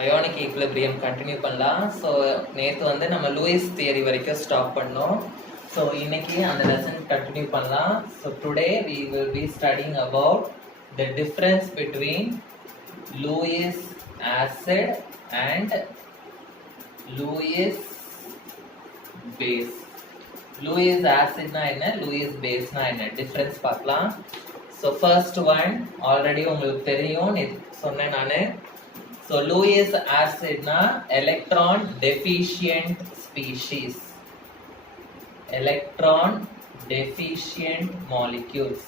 Ionic equilibrium continue பண்ணலாம். So நேற்று வந்து நம்ம லூயிஸ் தியரி வரைக்கும் ஸ்டாப் பண்ணோம். ஸோ இன்னைக்கு அந்த லெசன் கண்டினியூ பண்ணலாம். So today we will be studying about the difference between Lewis acid and Lewis base. Lewis acid na என்ன, Lewis base na என்ன, difference பார்க்கலாம். ஸோ ஃபர்ஸ்ட் ஒன் ஆல்ரெடி உங்களுக்கு தெரியும், சொன்னேன் நான். So Lewis acid na electron deficient species, electron deficient molecules.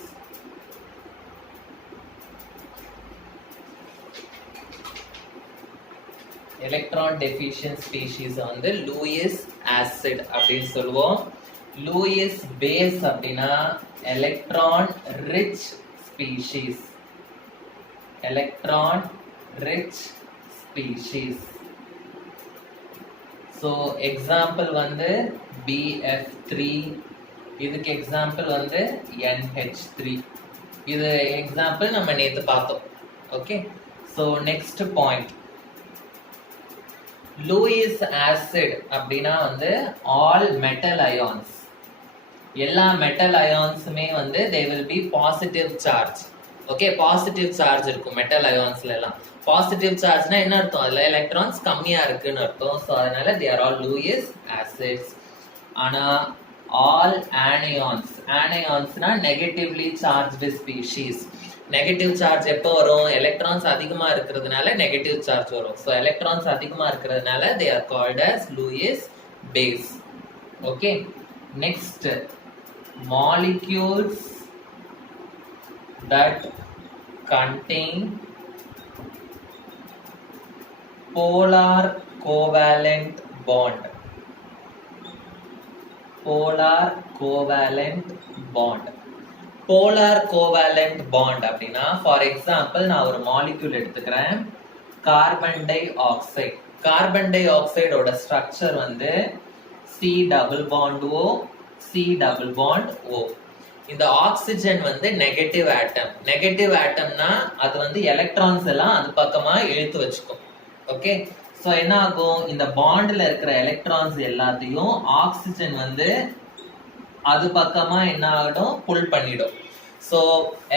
Electron deficient species வந்து Lewis acid அப்படின்னு சொல்லுவோம். Lewis base அப்படின்னா electron rich species, electron rich species. So example வந்து BF3, இதுக்கு example வந்து NH3. இது example நம்ம நேத்து பார்த்தோம். Okay, so next point, Lewis acid அப்படின்னா வந்து all metal ions, எல்லா metal ionsமே வந்து they will be positive charge. Okay, positive charge இருக்கும் மெட்டல் அயான்ஸ்ல எல்லாம். பாசிட்டிவ் சார்ஜ்னா என்ன அர்த்தம்? அதுல எலக்ட்ரான்ஸ் கம்மியா இருக்குன்னு அர்த்தம். ஸோ அதனால they are all Lewis acids. ஆனா all anions, anionsனா negatively charged species. Negative charge எப்போ வரும்? எலக்ட்ரான்ஸ் அதிகமா இருக்கிறதுனால நெகட்டிவ் சார்ஜ் வரும். ஸோ எலக்ட்ரான்ஸ் அதிகமா இருக்கிறதுனால they are called as Lewis base. Okay, next molecules that contain polar covalent bond, polar covalent bond. polar covalent bond அப்படின்னா for example நான் ஒரு மாலிக்யூல் எடுத்துக்கிறேன், கார்பன் டை ஆக்சைடு. கார்பன் டை ஆக்சைடோட structure வந்து C double bond O, C double bond O. இந்த oxygen வந்து negative ஆட்டம். Negative ஆட்டம்னா அது வந்து எலக்ட்ரான்ஸ் எல்லாம் அது பக்கமா இழுத்து வச்சுக்கும். ஓகே, சோ என்ன ஆகும்? இந்த பாண்ட்ல இருக்கிற எலக்ட்ரான்ஸ் எல்லாத்தையும் ஆக்சிஜன் வந்து அது பக்கமா என்ன ஆகிடும்? புல் பண்ணிடும். சோ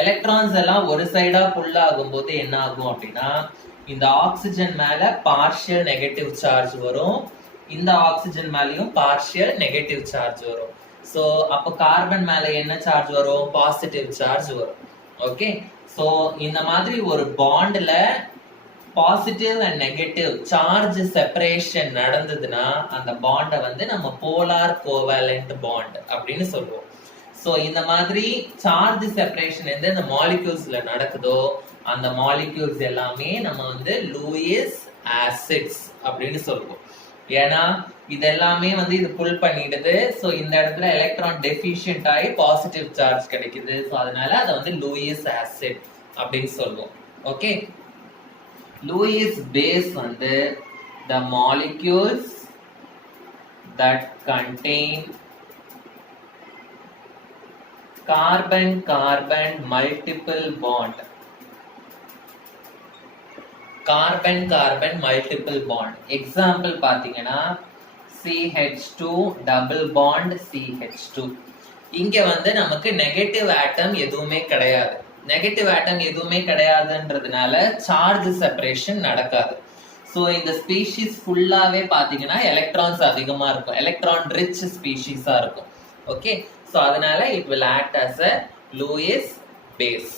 எலக்ட்ரான்ஸ் எல்லாம் ஒரு சைடா புல் ஆகும்போது என்ன ஆகும் அப்படின்னா, இந்த ஆக்சிஜன் மேல பார்ஷியல் நெகட்டிவ் சார்ஜ் வரும், இந்த ஆக்சிஜன் மேலயும் பார்ஷியல் நெகட்டிவ் சார்ஜ் வரும். சோ அப்ப கார்பன் மேல என்ன சார்ஜ் வரும்? பாசிட்டிவ் சார்ஜ் வரும். ஓகே, சோ இந்த மாதிரி ஒரு பாண்ட்ல positive and negative charge separation நடந்ததுன்னா அந்த பாண்டை வந்து நம்ம போலார் கோவேலண்ட் பாண்ட் அப்படின்னு சொல்லுவோம். சோ இந்த மாதிரி சார்ஜ் செப்பரேஷன் எந்த இந்த மாலிக்யூல்ஸ்ல நடக்குதோ அந்த மாலிக்யூல்ஸ் எல்லாமே நம்ம வந்து லூயிஸ் ஆசிட்ஸ் அப்படின்னு சொல்லுவோம். ஏன்னா இது எல்லாமே வந்து இது புல் பண்ணிடுது. சோ இந்த இடத்துல எலக்ட்ரான் டெஃபிஷியன்ட் ஆகி பாசிட்டிவ் சார்ஜ் கிடைக்குது. சோ அதனால அதை வந்து லூயிஸ் ஆசிட் அப்படின்னு சொல்லுவோம். ஓகே, லூயிஸ் பேஸ் வந்து the molecules that contain carbon carbon multiple bond, carbon carbon multiple bond. Example பாத்தீங்கன்னா CH2 டபுள் பாண்ட் CH2. இங்க வந்து நமக்கு நெகட்டிவ் ஆட்டம் எதுவுமே கிடையாது. நெகட்டிவ் ஆட்டம் எதுவுமே கிடையாதுன்றதுனால சார்ஜ் செப்பரேஷன் நடக்காது. ஸோ இந்த ஸ்பீஷீஸ் ஃபுல்லாவே பாத்தீங்கன்னா எலக்ட்ரான்ஸ் அதிகமா இருக்கும், எலக்ட்ரான் ரிச் ஸ்பீஷீஸா இருக்கும். ஓகே, ஸோ அதனால it will act as a Lewis base.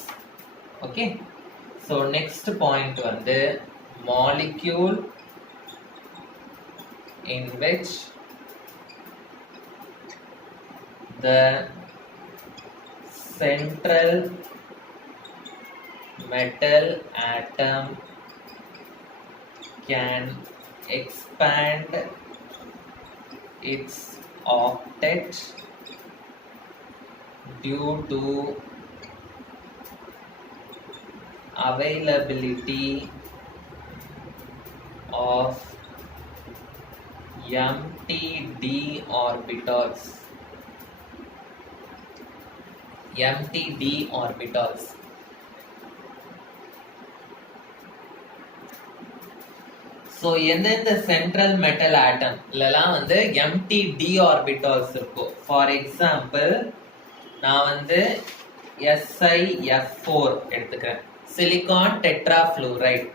Okay, so next point வந்து molecule in which the central metal atom can expand its octet due to availability of empty d orbitals, empty d orbitals. So எந்தெந்த central metal ஆட்டம் இல்லலாம் வந்து empty D orbitals இருக்கும். For example நான் வந்து SiF4 எடுத்துக்கிறேன். Silicon டெட்ராஃப்ளூரைட்.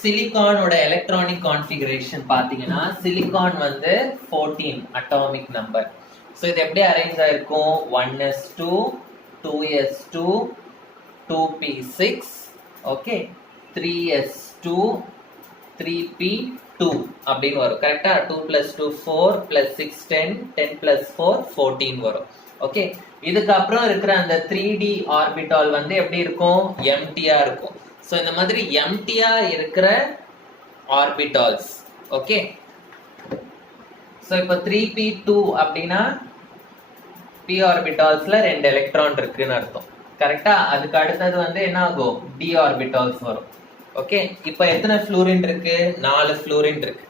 சிலிகானோட electronic configuration பாத்தீங்கன்னா silicon வந்து 14 atomic number. So இது எப்படி அரேஞ்ச் ஆயிருக்கும்? 1s2 2s2 2p6 okay 3s2 3p2 அப்படின்னு வரும். கரெக்டா? 2 + 2 4 + 6 10 10 + 4 14 வரும். ஓகே, இதுக்கப்புறம் இருக்கிற அந்த 3d ஆர்பிட்டால் வந்து எப்படி இருக்கும்? எம்டியா இருக்கும். ஸோ இந்த மாதிரி எம்டியா இருக்கிற ஆர்பிட்டால்ஸ். ஓகே, ஸோ இப்போ 3p2 அப்படின்னா p ஆர்பிட்டால்ஸ்ல 2 எலக்ட்ரான் இருக்குன்னு அர்த்தம். கரெக்டா? அதுக்கு அடுத்தது வந்து என்ன ஆகும்? d ஆர்பிட்டால்ஸ் வரும். ஓகே, இப்போ எத்தனை ஃப்ளூரின் இருக்கு? 4 ஃப்ளூரின் இருக்கு.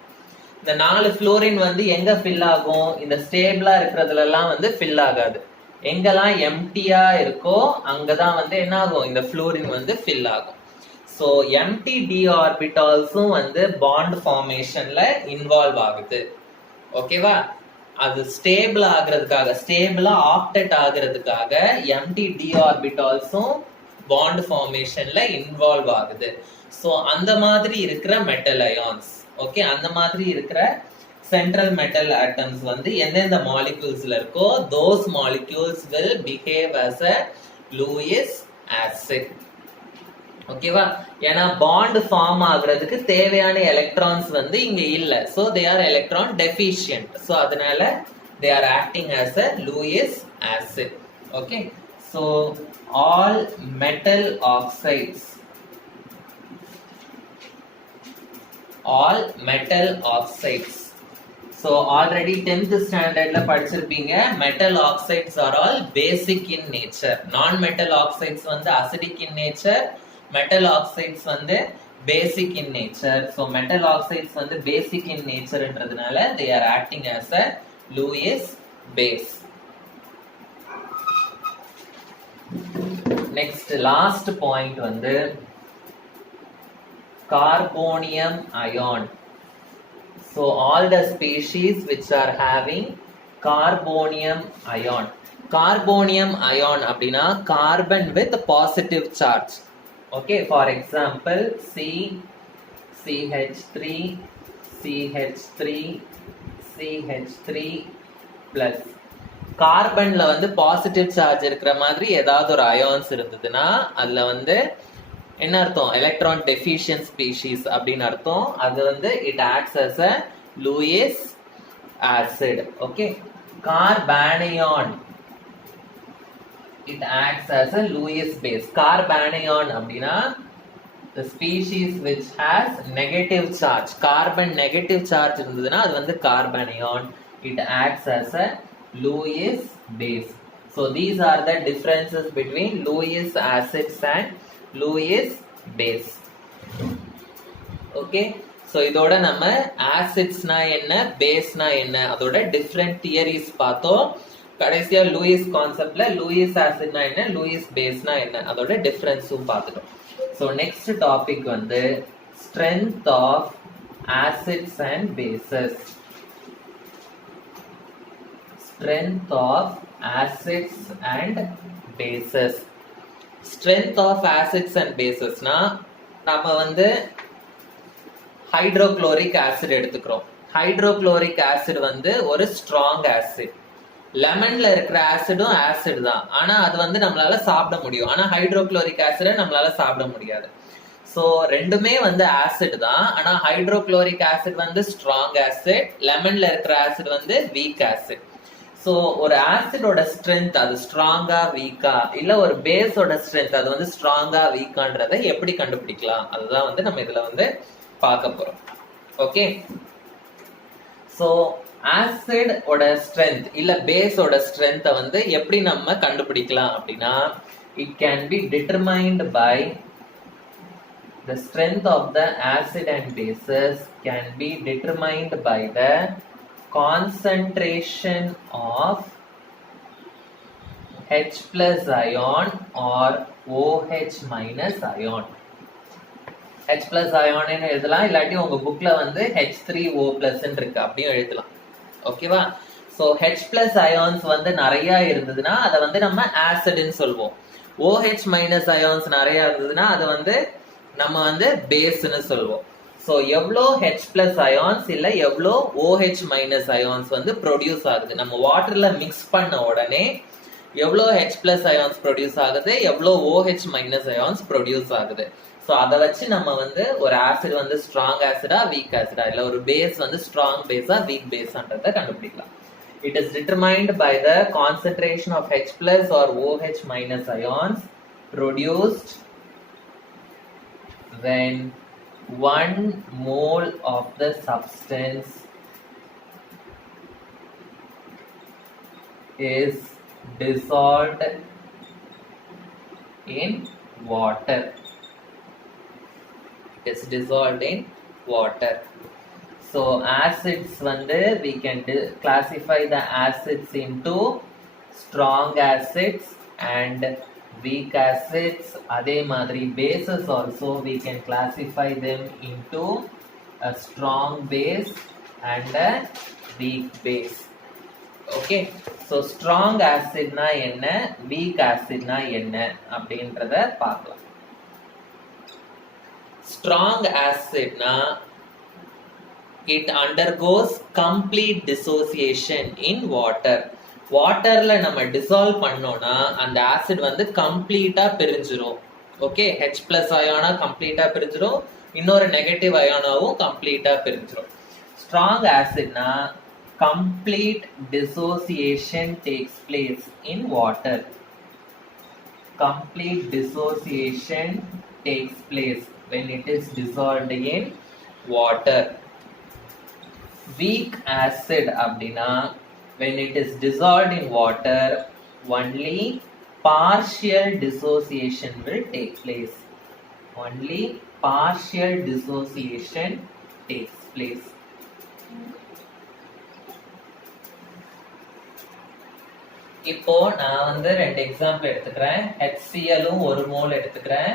இந்த 4 ஃப்ளூரின் வந்து எங்க ஃபில் ஆகும்? இந்த ஸ்டேபிளா இருக்கிறதுல எல்லாம் வந்து ஃபில் ஆகாது. எங்கெல்லாம் எம்டியா இருக்கோ அங்கதான் வந்து என்ன ஆகும்? இந்த ஃப்ளூரின் வந்து ஃபில் ஆகும். ஸோ எம்டி டி ஆர்பிட்டால்ஸும் வந்து பாண்ட் ஃபார்மேஷன்ல இன்வால்வ் ஆகுது. ஓகேவா? அது ஸ்டேபிள் ஆகுறதுக்காக, ஸ்டேபிளா ஆக்டெட் ஆகுறதுக்காக எம்டி டி ஆர்பிட்டால்ஸும் பாண்ட் ஃபார்மேஷன்ல இன்வால்வ் ஆகுது. ஸோ அந்த மாதிரி இருக்கிற மெட்டல் அயான்ஸ், ஓகே, அந்த மாதிரி இருக்கிற சென்ட்ரல் மெட்டல் ஆட்டம்ஸ் வந்து எந்தெந்த மாலிக்யூல்ஸ்ல இருக்கோ those molecules will behave as a Lewis acid. ஓகேவா? ஏன்னா பாண்ட் ஃபார்ம் ஆகுறதுக்கு தேவையான எலக்ட்ரான்ஸ் வந்து இங்க இல்ல. so they are electron deficient. so அதனால they are acting as a Lewis acid. okay, so all metal oxides, all metal oxides. So already 10th standard la படிச்சிருப்பீங்க. metal oxides are all basic in nature. non metal oxides வந்து acidic in nature, metal oxides வந்து basic in nature. so metal oxides வந்து basic in nature ன்றதுனால they are acting as a Lewis base. next last point வந்து carbonium ion. So all the species which are having carbonium ion. Carbonium ion அப்படின்னா carbon with positive charge. Okay, for example CH3 CH3 CH3 plus. கார்பன்ல வந்து positive charge இருக்கிற மாதிரி ஏதாவது ஒரு ions இருந்ததுன்னா அதுல வந்து என்ன அர்த்தம்? எலக்ட்ரான் டெஃபிஷியன்ட் ஸ்பீஷீஸ் அப்படின்னு அர்த்தம். அது வந்து it acts as a Lewis acid. Okay, கார்பானியான் it acts as a Lewis base. கார்பானியான் அப்படின்னா the species which has negative charge. Carbon negative charge இருந்ததுன்னா அது வந்து கார்பானியான். it acts as a Lewis base. So these are the differences between Lewis acids and Lewis base. Okay, so இதோட நம்ம acidsனா என்ன, baseனா என்ன, அதோட different theories பார்த்தோம். கடைசியா லூயிஸ் கான்செப்ட்ல லூயிஸ் ஆசிட்னா என்ன, லூயிஸ் பேஸ்னா என்ன, அதோட டிஃபரன்ஸும் பார்த்துட்டோம். ஸோ நெக்ஸ்ட் டாபிக் வந்து strength of acids and bases. strength of acids and bases. strength of acids and bases னா நம்ம வந்து ஹைட்ரோகுளோரிக் ஆசிட் எடுத்துக்கிறோம். ஹைட்ரோகுளோரிக் ஆசிட் வந்து ஒரு ஸ்ட்ராங் ஆசிட். லெமன்ல இருக்கிற ஆசிடும் ஆசிட் தான், ஆனா அது வந்து நம்மளால சாப்பிட முடியும். ஆனா ஹைட்ரோகுளோரிக் ஆசிட நம்மளால சாப்பிட முடியாது. ஸோ ரெண்டுமே வந்து ஆசிட் தான், ஆனா ஹைட்ரோகுளோரிக் ஆசிட் வந்து ஸ்ட்ராங் ஆசிட், லெமன்ல இருக்கிற ஆசிட் வந்து வீக் ஆசிட். ஸோ ஒரு ஆசிடோட ஸ்ட்ரென்த் அது ஸ்ட்ராங்கா வீக்கா, இல்ல ஒரு பேஸோட ஸ்ட்ரென்த் அது வந்து ஸ்ட்ராங்கா வீக்கான்றதை எப்படி கண்டுபிடிக்கலாம், அதுதான் வந்து நம்ம இதுல வந்து பார்க்க போறோம். ஓகே, ஸோ ஆசிட் ஓட ஸ்ட்ரென்த் இல்ல பேஸோட ஸ்ட்ரென்த்தை வந்து எப்படி நம்ம கண்டுபிடிக்கலாம் அப்படின்னா, it can be determined by the strength of the acid and bases can be determined by the concentration of H plus ion or OH minus ion. H plus ion எழுதலாம், இல்லாட்டி உங்க புக்ல வந்து H3O plus இருக்கு அப்படியும் எழுதலாம். ஓகேவா? So H plus ions வந்து நிறைய இருந்ததுன்னா அதை வந்து நம்ம ஆசிட்னு சொல்வோம். OH minus ions நிறைய இருந்ததுன்னா அது வந்து நம்ம வந்து பேஸ்னு சொல்வோம். ஸோ எவ்வளோ H plus ions இல்லை எவ்வளோ OH minus ions வந்து ப்ரொடியூஸ் ஆகுது, நம்ம வாட்டர்ல மிக்ஸ் பண்ண உடனே எவ்வளோ H plus ions ப்ரொடியூஸ் ஆகுது, எவ்வளோ OH minus ions ப்ரொடியூஸ் ஆகுது. ஸோ அதை வச்சு நம்ம வந்து ஒரு ஆசிட் வந்து ஸ்ட்ராங் ஆசிடா வீக் ஆசிடா இல்லை ஒரு பேஸ் வந்து ஸ்ட்ராங் பேஸா வீக் பேஸான்றதை கண்டுபிடிக்கலாம். It is determined by the concentration of H plus or OH minus ions produced when 1 mole of the substance is dissolved in water. It is dissolved in water. So acids வந்து we can classify the acids into strong acids and weak acids. அதே மாதிரி bases also we can classify them into a strong base and a weak base. Okay, so strong acid na என்ன, weak acid na என்ன அப்படின்றத பார்க்கலாம். Strong acid na it undergoes complete dissociation in water. வாட்டர்ல நம்ம dissolve பண்ணோம்னா அந்த acid வந்து கம்ப்ளீட்டா பிரிஞ்சிரும். ஓகே, H plus அயானா கம்ப்ளீட்டா பிரிஞ்சிரும், இன்னொரு நெகட்டிவ் அயானாவும் கம்ப்ளீட்டா பிரிஞ்சிரும். ஸ்ட்ராங் ஆசிட்னா complete dissociation takes place in water. Complete dissociation takes place when it is dissolved in water. Weak acid அப்படின்னா when it is dissolved in water only partial dissociation will take place. Only partial dissociation takes place. இப்போ நான் வந்து ரெண்டு example எடுத்துக்கிறேன். HCl ஒரு mole எடுத்துக்கிறேன்.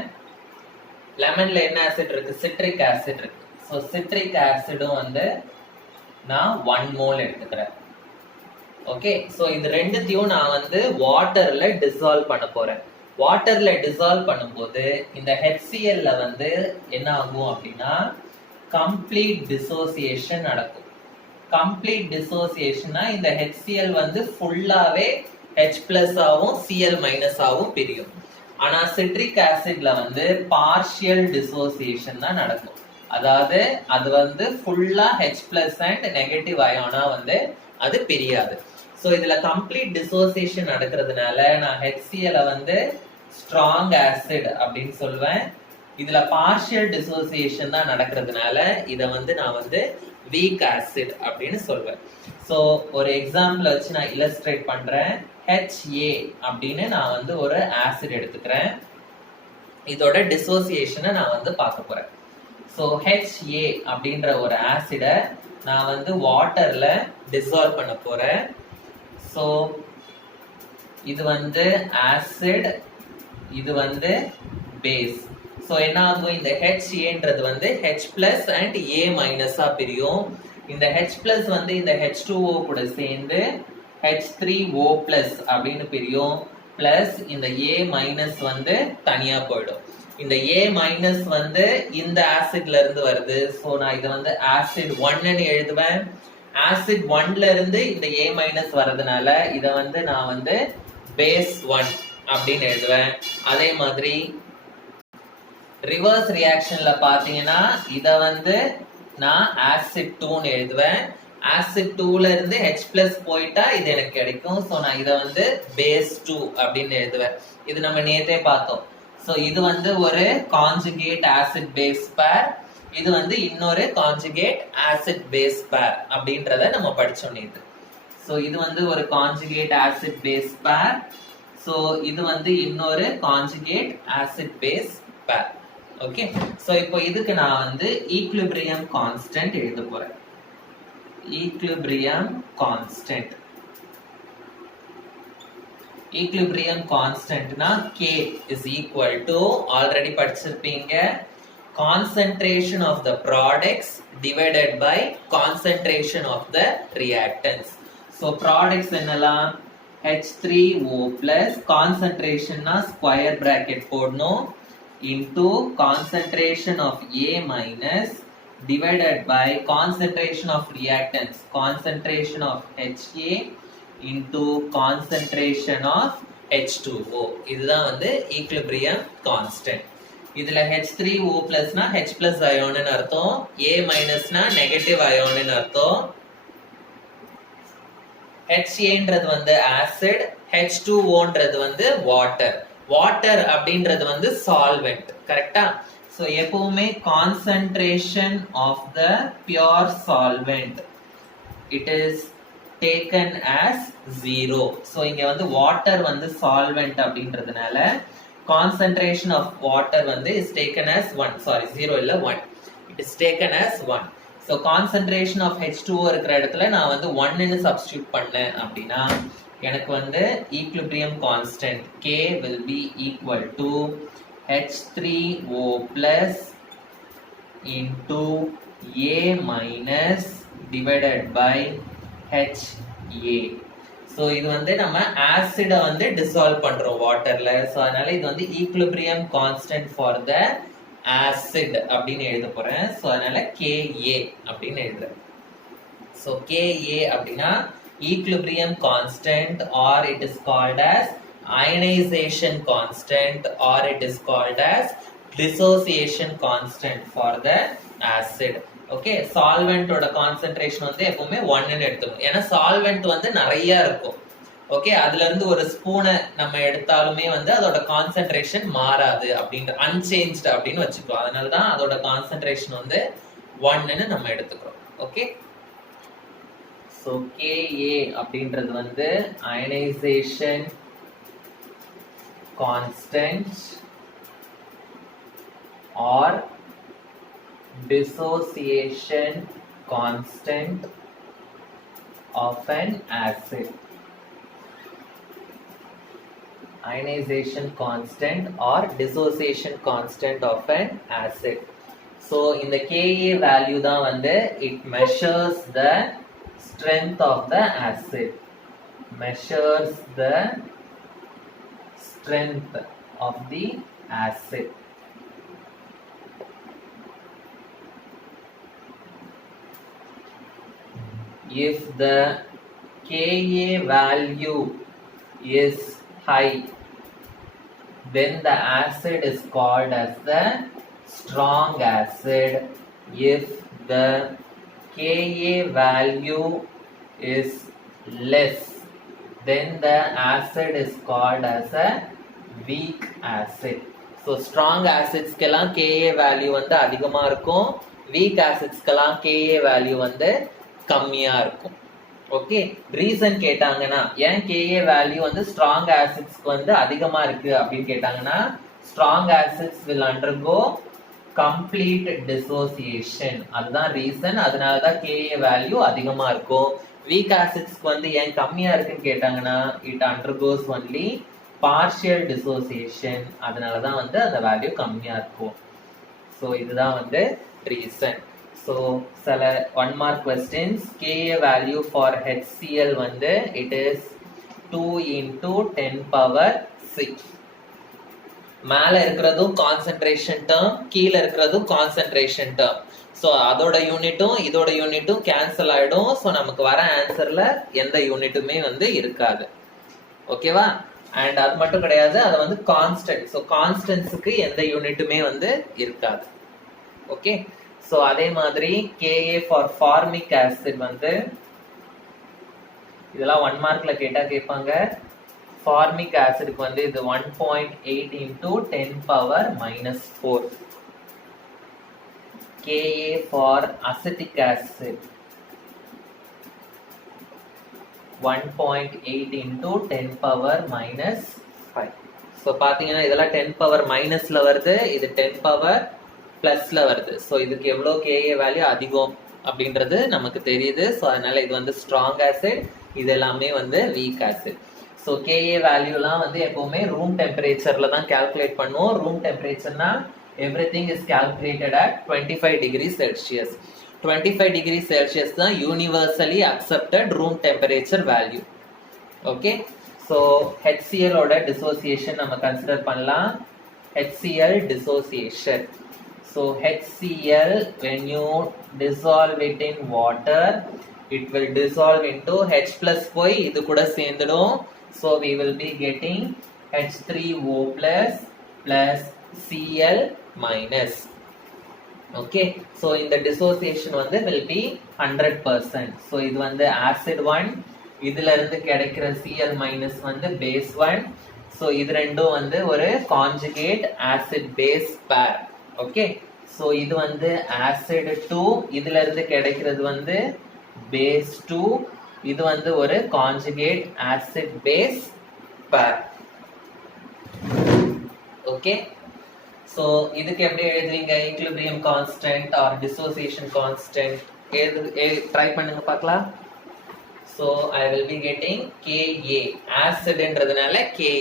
லெமன்ல என்ன acid இருக்கு, சிட்ரிக் ஆசிட் இருக்கு. ஸோ சிட்ரிக் ஆசிடும் வந்து நான் 1 மோல் எடுத்துக்கிறேன். ஓகே, ஸோ இது ரெண்டுத்தையும் நான் வந்து வாட்டர்ல டிசால்வ் பண்ண போறேன். வாட்டர்ல டிசால்வ் பண்ணும்போது இந்த HClல வந்து என்ன ஆகும் அப்படின்னா கம்ப்ளீட் டிசோசியேஷன் நடக்கும். கம்ப்ளீட் டிசோசியேஷன்னா இந்த HCl வந்து ஃபுல்லாவே H plus ஆவும் Cl minus ஆவும் பிரியும். ஆனா சிட்ரிக் ஆசிட்ல வந்து பார்ஷியல் டிசோசியேஷன் தான் நடக்கும். அதாவது அது வந்து ஃபுல்லா H plus and நெகட்டிவ் அயானா வந்து அது பிரியாது. ஸோ இதுல கம்ப்ளீட் டிசோசியேஷன் நடக்கிறதுனால நான் HCl வந்து ஸ்ட்ராங் ஆசிட் அப்படின்னு சொல்லுவேன். இதுல பார்ஷியல் டிசோசியேஷன் தான் நடக்கிறதுனால இதை வந்து நான் வந்து வீக் ஆசிட் அப்படின்னு சொல்வேன். ஸோ ஒரு எக்ஸாம்பிள் வச்சு நான் இல்லஸ்ட்ரேட் பண்றேன். HA அப்படின்னு நான் வந்து ஒரு ஆசிட் எடுத்துக்கிறேன். இதோட டிசோசியேஷனை நான் வந்து பார்க்க போறேன். ஸோ HA அப்படின்ற ஒரு ஆசிடை நான் வந்து வாட்டர்ல டிசால்வ் பண்ண போறேன். ஸோ இது வந்து ஆசிட், இது வந்து பேஸ். ஸோ என்ன ஆகும், இந்த HAன்றது வந்து H plus and A minus பிரியும். இந்த H plus வந்து இந்த H2O கூட சேர்ந்து H3O plus அப்படின்னு பிரியும். பிளஸ் இந்த A minus வந்து தனியா போயிடும். இந்த A minus வந்து இந்த ஆசிட்ல இருந்து வருது. ஸோ நான் இதை வந்து ஆசிட் 1ன்னு எழுதுவேன். ஆசிட் 1ல இருந்து இந்த A minus வர்றதுனால இதை வந்து நான் வந்து பேஸ் 1 அப்படின்னு எழுதுவேன். அதே மாதிரி ரிவர்ஸ் ரியாக்ஷன்ல பாத்தீங்கன்னா இத வந்து நான் ஆசிட் 2ன்னு எழுதுவேன். ஆசிட் 2ல இருந்து H plus போயிட்டா இது எனக்கு கிடைக்கும். ஸோ நான் இதை வந்து பேஸ் 2 அப்படின்னு எழுதுவேன். இது நம்ம நேத்தே பார்த்தோம். ஸோ இது வந்து ஒரு கான்ஜுகேட் ஆசிட் பேஸ் பேர், இது வந்து இன்னொரு கான்ஜுகேட் ஆசிட் பேஸ் பேர் அப்படின்றத நம்ம படிச்சோம் நேத்து. ஸோ இது வந்து ஒரு conjugate acid base pair. So இது வந்து இன்னொரு conjugate acid base pair. Okay, so இப்போ இதுக்கு நான் வந்து ஈக்லிபிரியம் கான்ஸ்டன்ட் எழுத போறேன். ஈக்லிபிரியம் கான்ஸ்டன்ட், ஈக்லிபிரியம் கான்ஸ்டன்ட்னா K is equal to, already படிச்சிருப்பீங்க, concentration of the products divided by concentration of the reactants. So products என்னலாம் H3O plus concentration na square bracket போடணும் into concentration of A minus divided by concentration of reactants, concentration of HA into concentration of H2O. இதுதான் வந்து equilibrium constant. இதுல H3O plus na H plus ion ன்னு அர்த்தம், A minus na negative ion ன்னு அர்த்தம், HA ன்றது வந்து acid, H2O ன்றது வந்து water. water அப்படின்றது வந்து solvent, கரெக்ட்டா? So எப்பவுமே concentration of the pure solvent it is taken as 0. So இங்க வந்து water வந்து solvent அப்படின்றதுனால concentration of water வந்து is taken as 1. Sorry, 0 இல்ல 1. It is taken as 1. So concentration of H2O இருக்கிற இடத்துல நான் வந்து 1 ன்னு substitute பண்ணேன் அப்படின்னா எனக்கு வந்து equilibrium constant K will be equal to H3O plus into A minus divided by HA. So இது வந்து நம்ம ஆசிட வந்து dissolve பண்றோம் வாட்டர்ல. So அதனால இது வந்து equilibrium constant for the acid அப்படின்னு எழுத போறேன். So அதனால Ka அப்படின்னு எழுதுறேன். So Ka அப்படின்னா equilibrium constant, or it is called as ionization constant, or it is called as dissociation constant for the acid. Okay, சால்வெண்டோட கான்சென்ட்ரேஷன் வந்து எப்பவுமே 1 ன்னு எடுத்துக்கணும். ஏன்னா சால்வெண்ட் வந்து நிறைய இருக்கும். ஓகே, அதுல இருந்து ஒரு ஸ்பூனை நம்ம எடுத்தாலுமே வந்து அதோட கான்சென்ட்ரேஷன் மாறாது அப்படின்ற அன்சேஞ்ச்ட் அப்படின்னு வச்சுக்கோம். அதனால தான் அதோட கான்சென்ட்ரேஷன் வந்து 1 ன்னு நம்ம எடுத்துக்கிறோம். ஓகே, ஸோ Ka அப்படின்றது வந்து ionisation constant or dissociation constant of an acid. Ionization constant or dissociation constant of an acid. So in the Ka value தான் வந்து it measures the strength of the acid. Measures the strength of the acid. If the Ka value is high, then the acid is called as the strong acid. If the Ka value is less, then the acid is called as a weak acid. So strong acids கெல்லாம் Ka value வந்து அதிகமா இருக்கும், weak acids கெல்லாம் Ka value வந்து கம்மியா இருக்கும். Okay, reason கேட்டாங்கன்னா ஏன் Ka வேல்யூ வந்து ஸ்ட்ராங் ஆசிட்ஸ்க்கு வந்து அதிகமா இருக்கு அப்படின்னு கேட்டாங்கன்னா strong acids will undergo complete dissociation. அதுதான் ரீசன். அதனால தான் Ka வேல்யூ அதிகமா இருக்கும். வீக் ஆசிட்ஸ்க்கு வந்து ஏன் கம்மியா இருக்குன்னு கேட்டாங்கன்னா it undergoes only partial dissociation. அதனால தான் வந்து அந்த வேல்யூ கம்மியா இருக்கும். ஸோ இதுதான் வந்து ரீசன். So சில 1 mark questions. Ka value for HCl வந்து it is 2 into 10 power 6. மேல இருக்கிறதும் கான்சென்ட்ரேஷன் டேர்ம், கீழே இருக்கிறதும் கான்சென்ட்ரேஷன் டேர்ம். ஸோ அதோட யூனிட்டும் இதோட யூனிட்டும் கேன்சல் ஆயிடும். ஸோ நமக்கு வர ஆன்சர்ல எந்த யூனிட்டுமே வந்து இருக்காது. ஓகேவா? அண்ட் அது மட்டும் கிடையாது, அது வந்து கான்ஸ்டன்ட். ஸோ கான்ஸ்டன்ஸுக்கு எந்த யூனிட்டுமே வந்து இருக்காது. ஓகே, ஸோ அதே மாதிரி Ka for formic acid வந்து இதெல்லாம் 1 மார்க்ல கேட்டா கேட்பாங்க. ஃபார்மிக் ஆசிட்க்கு வந்து இது 1.8 into 10 power minus 4. Ka for acetic acid 1.8 into 10 power minus 5. So பார்த்தீங்கன்னா இதெல்லாம் 10 power மைனஸ்ல வருது, இது 10 power பிளஸ்ல வருது. ஸோ இதுக்கு எவ்வளோ Ka வேல்யூ அதிகம் அப்படின்றது நமக்கு தெரியுது. ஸோ அதனால இது வந்து ஸ்ட்ராங் ஆசிட், இது எல்லாமே வந்து வீக் ஆசிட். ஸோ Ka வேல்யூலாம் வந்து எப்பவுமே ரூம் டெம்பரேச்சர்ல தான் கால்குலேட் பண்ணுவோம். ரூம் டெம்பரேச்சர்னா everything is calculated at 25 degrees Celsius. 25 degrees Celsius தான் universally accepted room temperature value. Okay, so HCl ஓட dissociation நம்ம consider பண்ணலாம். HCl dissociation. So HCl, when you dissolve it in water, it will dissolve into H plus போய் இது கூட சேர்ந்துடும். So we will be getting H3O plus plus Cl minus. Okay, so in the dissociation வந்து will be 100%. So இது வந்து acid 1, இதுல இருந்து கிடைக்கிற Cl minus வந்து base 1. So இது ரெண்டும் வந்து ஒரு conjugate acid base pair. Okay, so இது வந்து acid 2, இதுல இருந்து கிடைக்கிறது வந்து base 2, இது வந்து ஒரு conjugate acid base pair. Okay, so இதுக்கு எப்படி எழுதுவீங்க? equilibrium constant or dissociation constant try பண்ணுங்க பார்க்கலாம். So I will be getting Ka, acid என்றதுனால Ka,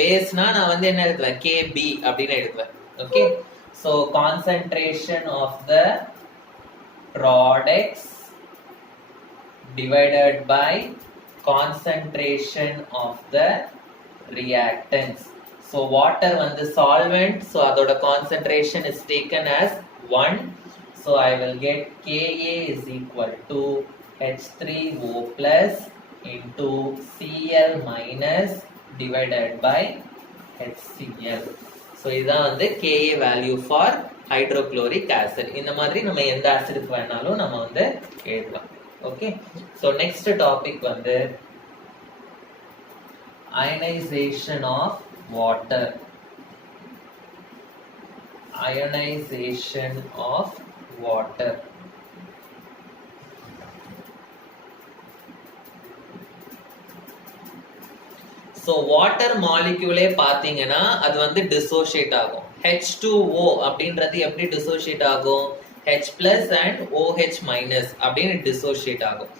base னா நான் வந்து என்ன எழுதுவேன்? Kb அப்படின்னு எழுதுவேன். Okay, so concentration of the products divided by concentration of the reactants. So water வந்து solvent, so அதோட concentration is taken as 1. So I will get Ka is equal to H3O plus into Cl minus divided by HCl. So இதான் வந்து Ka value for hydrochloric acid. இந்த மாதிரி நம்ம எந்த ஆசிடுக்கு வேணாலும் நம்ம வந்து எழுதலாம். Okay, so next topic வந்து ionization of water. Ionization of water. So water molecule பாத்தீங்கன்னா அது வந்து dissociate ஆகும். H2O அப்படின்றது எப்படி dissociate ஆகும்? H plus and OH minus அப்படின்னு dissociate ஆகும்.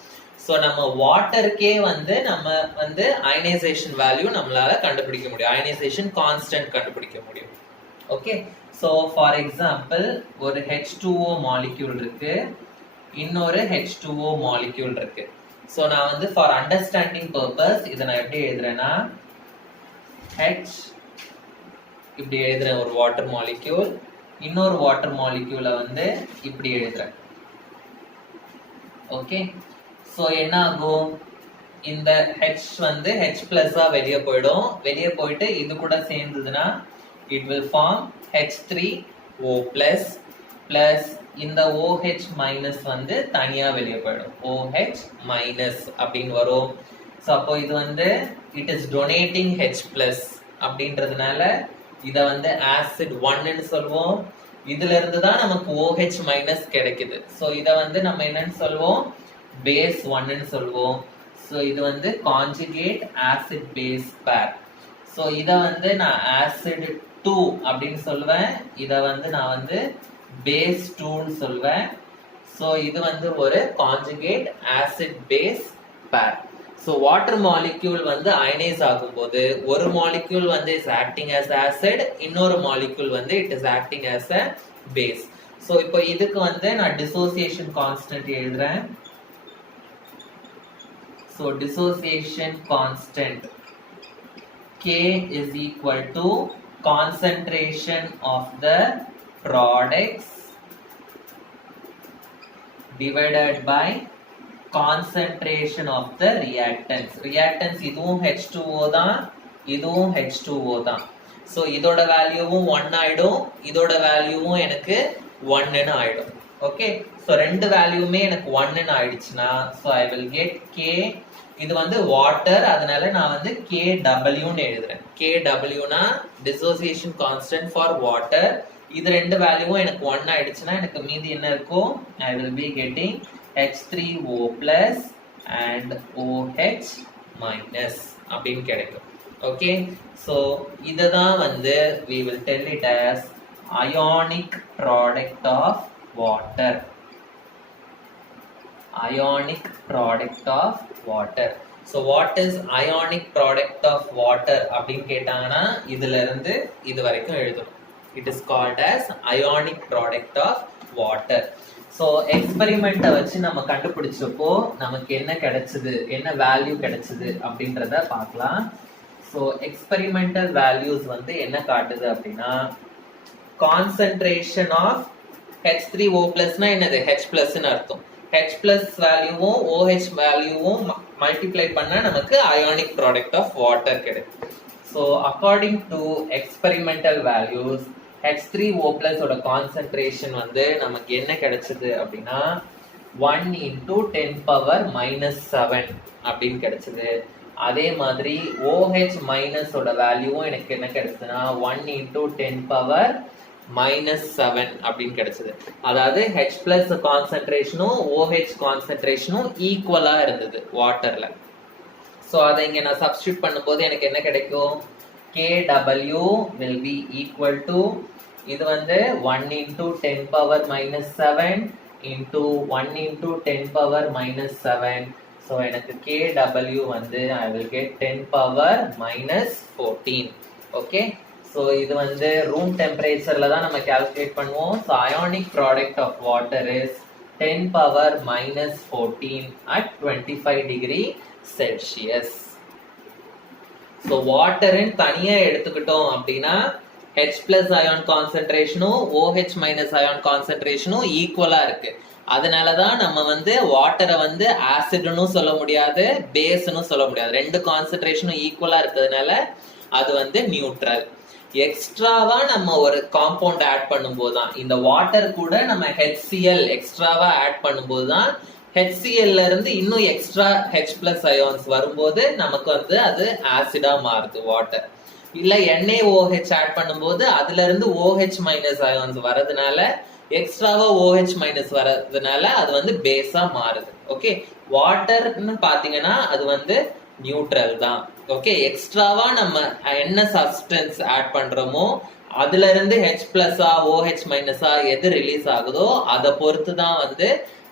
So நம்ம வாட்டருக்கே வந்து நம்ம வந்து அயனைசேஷன் வேல்யூ நம்மளால கண்டுபிடிக்க முடியும். அயனைசேஷன் கான்ஸ்டன்ட் கண்டுபிடிக்க முடியும். ஓகே, so ஃபார் எக்ஸாம்பிள் ஒரு H2O மாலிக்யூல் இருக்கு, இன்னொரு H2O மாலிக்யூல் இருக்கு. ஸோ நான் வந்து ஃபார் அண்டர்ஸ்டாண்டிங் பர்பஸ் இதை நான் எப்படி எழுதுறேன்னா H இப்படி எழுதுறேன் ஒரு வாட்டர் மாலிக்யூல், இன்னொரு வாட்டர் மாலிக்யூலை வந்து இப்படி எழுதுறேன். ஓகே, ஸோ என்ன ஆகும்? இந்த H வந்து H பிளஸ்ஸா வெளியே போயிடும். வெளியே போயிட்டு இது கூட சேர்ந்ததுன்னா it will form H3O plus plus இந்த OH minus வந்து தனியா வெளியே போயிடும். OH minus அப்படின்னு வரும். ஸோ அப்போ இது வந்து it is donating H plus அப்படின்றதுனால இதை வந்து ஆசிட் 1ன்னு சொல்வோம். இதுல இருந்து தான் நமக்கு OH மைனஸ் கிடைக்குது. ஸோ இதை வந்து நம்ம என்னன்னு சொல்வோம்? பேஸ் 1ன்னு சொல்வோம். ஸோ இது வந்து conjugate acid base pair. So இதை வந்து நான் ஆசிட் 2 அப்படின்னு சொல்லுவேன். இதை வந்து நான் வந்து பேஸ் 2ன்னு சொல்லுவேன். ஸோ இது வந்து ஒரு conjugate acid base pair. So water molecule வந்து அயனைஸ் ஆகும்போது ஒரு மாலிக்யூல் வந்து இஸ் ஆக்டிங் ஆஸ் ஆசிட், இன்னொரு மாலிக்யூல் வந்து it is acting as a base. So இப்போ இதுக்கு வந்து நான் டிசோசியேஷன் கான்ஸ்டன்ட் எழுதுறேன். So dissociation constant K is equal to concentration of the products divided by concentration of the reactants. Reactants இதுவும் H2O தான், இதுவும் H2O தான். ஸோ இதோட வேல்யூவும் 1 ஆயிடும், இதோட வேல்யூவும் எனக்கு 1ன்னு ஆயிடும். ஓகே, ஸோ ரெண்டு வேல்யூமே எனக்கு 1ன்னு ஆயிடுச்சுன்னா so I will get K. இது வந்து வாட்டர், அதனால நான் வந்து KWன்னு எழுதுறேன். KWனா டிசோசியேஷன் கான்ஸ்டன்ட் ஃபார் வாட்டர். இது ரெண்டு வேல்யூவும் எனக்கு 1 ஆயிடுச்சுன்னா எனக்கு மீதி என்ன இருக்கும்? I will be getting H3O plus and OH minus அப்படின்னு கிடைக்கும். ஓகே, ஸோ இதை தான் வந்து we will tell it as ionic product of water. Ionic product of water. So what is ionic product of water அப்படின்னு கேட்டாங்கன்னா இதுல இருந்து இது வரைக்கும் எழுதணும். It is called as ionic product of water. So எக்ஸ்பெரிமெண்ட்டை வச்சு நம்ம கண்டுபிடிச்சப்போ நமக்கு என்ன கிடைச்சது, என்ன வேல்யூ கிடைச்சது அப்படின்றத பார்க்கலாம். ஸோ எக்ஸ்பெரிமெண்டல் வேல்யூஸ் வந்து என்ன காட்டுது அப்படின்னா, கான்சென்ட்ரேஷன் ஆஃப் H3O ப்ளஸ்னா என்னது, H ப்ளஸ்ன்னு அர்த்தம். H ப்ளஸ் வேல்யூவும் OH வேல்யூவும் மல்டிப்ளை பண்ணா நமக்கு அயானிக் ப்ராடக்ட் ஆஃப் வாட்டர் கிடைக்கும். So according to experimental values H3O plus ஓட கான்சென்ட்ரேஷன் வந்து நமக்கு என்ன கிடைச்சது அப்படின்னா 1 into 10 power minus 7 அப்படின்னு கிடைச்சது. அதே மாதிரி OH மைனஸ் ஓட வேல்யூவும் எனக்கு என்ன கிடைச்சதுன்னா 1 into 10 power minus 7 அப்படின்னு கிடைச்சது. அதாவது H plus கான்சென்ட்ரேஷனும் OH கான்சென்ட்ரேஷனும் ஈக்குவலா இருந்தது வாட்டர்ல. ஸோ அதை இங்க நான் சப்ஸ்டியூட் பண்ணும்போது எனக்கு என்ன கிடைக்கும், KW will be equal to, இது வந்து 1 into 10 power minus 7 into 1 into 10 power minus 7. So எனக்கு KW வந்து I will get 10 power minus 14. Okay. So இது வந்து room temperatureல தான் நம்ம calculate பண்ணுவோம். So ionic product of water is 10 power minus 14 at 25 degree Celsius. So water in தனியா எடுத்துக்கிட்டோம் அப்படின்னா H plus ion கான்சென்ட்ரேஷனும் OH minus ion கான்சென்ட்ரேஷனும் ஈக்குவலா இருக்கு. அதனாலதான் நம்ம வந்து வாட்டரை வந்து ஆசிட்னு சொல்ல முடியாது, பேஸ்னு சொல்ல முடியாது. ரெண்டு கான்சென்ட்ரேஷனும் ஈக்குவலா இருக்கிறதுனால அது வந்து நியூட்ரல். எக்ஸ்ட்ராவா நம்ம ஒரு காம்பவுண்ட் ஆட் பண்ணும்போது தான், இந்த வாட்டர் கூட நம்ம HCl எக்ஸ்ட்ராவா ஆட் பண்ணும்போது தான் HCl இருந்து இன்னும் எக்ஸ்ட்ரா H plus ions வரும்போது நமக்கு வந்து அது ஆசிடா மாறுது வாட்டர். இல்ல NaOH ஆட் பண்ணும்போது அதுல இருந்து OH மைனஸ் அயான்ஸ் வரதுனால, எக்ஸ்ட்ராவா OH மைனஸ் வரதுனால அது வந்து பேஸா மாறுது. ஓகே, வாட்டர்னு பாத்தீங்கன்னா அது வந்து நியூட்ரல் தான். ஓகே, எக்ஸ்ட்ராவா நம்ம என்ன சப்ஸ்டன்ஸ் ஆட் பண்றோமோ அதுல இருந்து H பிளஸா OH மைனஸா எது ரிலீஸ் ஆகுதோ அதை பொறுத்து தான் வந்து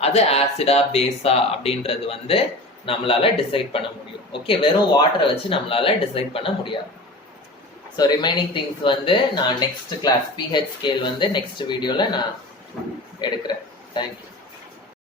அது ஆசிடா பேஸா அப்படின்றது வந்து நம்மளால டிசைட் பண்ண முடியும். ஓகே, வெறும் வாட்டரை வச்சு நம்மளால டிசைட் பண்ண முடியாது. ஸோ ரிமைனிங் திங்ஸ் வந்து நான் நெக்ஸ்ட் கிளாஸ் pH ஸ்கேல் வந்து நெக்ஸ்ட் வீடியோல நான் எடுக்கிறேன். தேங்க்யூ.